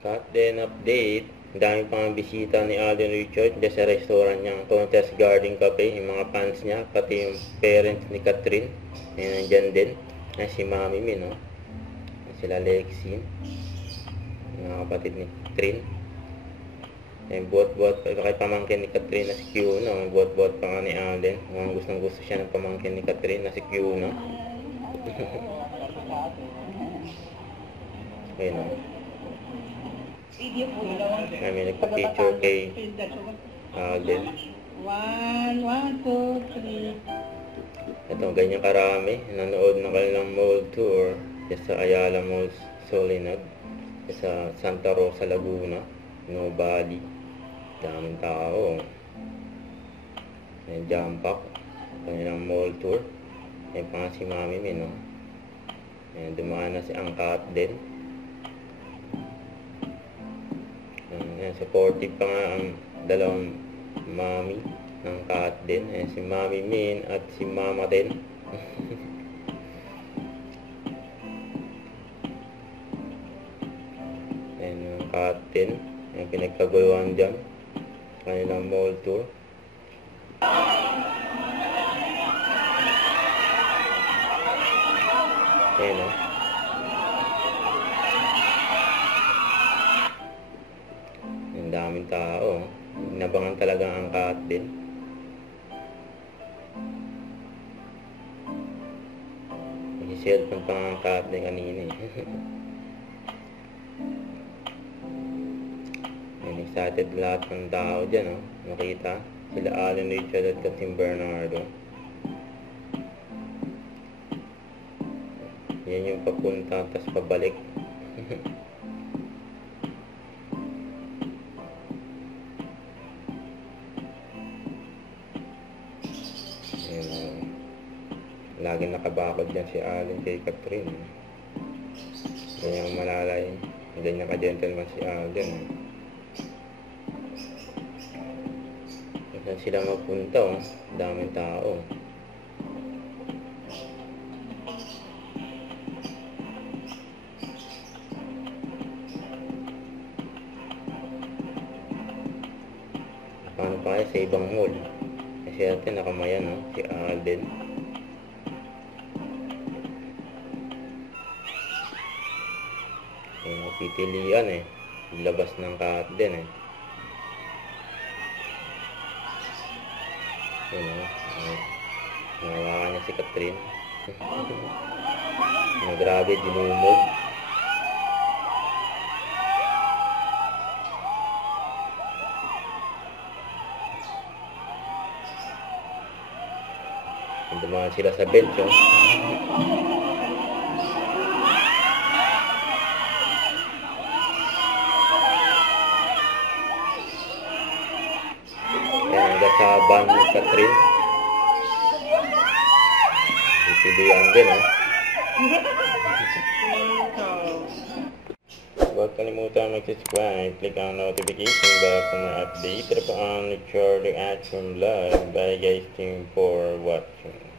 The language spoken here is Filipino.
Cut then update. Ang dami pang bisita ni Alden Richard dyan sa restaurant niya. Contest Garden Cafe. Yung mga fans niya. Pati yung parents ni Catherine. Ayan, nandyan din. Ayan si Mami Min, no? Ayan sila Lexine. Mga kapatid ni Catherine. Ayan, buhat-buhat pa. Kay pamangkin ni Catherine na si Q, no? Buhat-buhat pa nga ni Alden. Mukhang gustong-gusto siya ng pamangkin ni Catherine na si Q, no? Ayan, no? May nagpa-picture kay Alden. 1, 2, 3. Ito, ganyan karami. Nanood ng kanilang mall tour sa Ayala Mall, Solinag. Sa Santa Rosa, Laguna. No Bali. Daming tao. Ayan, jump up. Kanilang mall tour. Ayan pa nga si Mami Min, no? Ayan, dumaan na si Angkat din. Ayan, supportive pa nga ang dalawang mami ng Kat din. Ayan, si Mami Min at si Mama din. Ayan yung Kat din. Ayan, pinagkaguluhan dyan. Kanilang mall tour. Ayan, no? Ang daming tao. Inabangan talaga ang Kat din. May cellphone pa ang Kat din kanina eh. Ayan, excited lahat ng tao dyan, oh. Makita sila Alden Richard at Catherine Bernardo. Yan yung papunta tas pabalik. Ayan, laging nakabakod dyan si Alden kay Catherine. Ganyan malalay. Ganyan ka-gentleman si Alden. Saan sila magpunta, oh. Daming tao. Paano pa kaya sa ibang mall? Kasi natin nakamayan, no? Si Alden. Ayan, pipilian eh. Labas ng Kat din eh. Ayan, nahawakan niya si Catherine. Grabe, dinumog. Dumaan sila sa bench, oh. Ayan, hanggang sa van ni Catherine. Pipilian din, oh. Huwag kalimutan mag-subscribe, click ang notification bell for more update. Ito po ang Charlie Action Vlog. Bye guys, thank you for watching.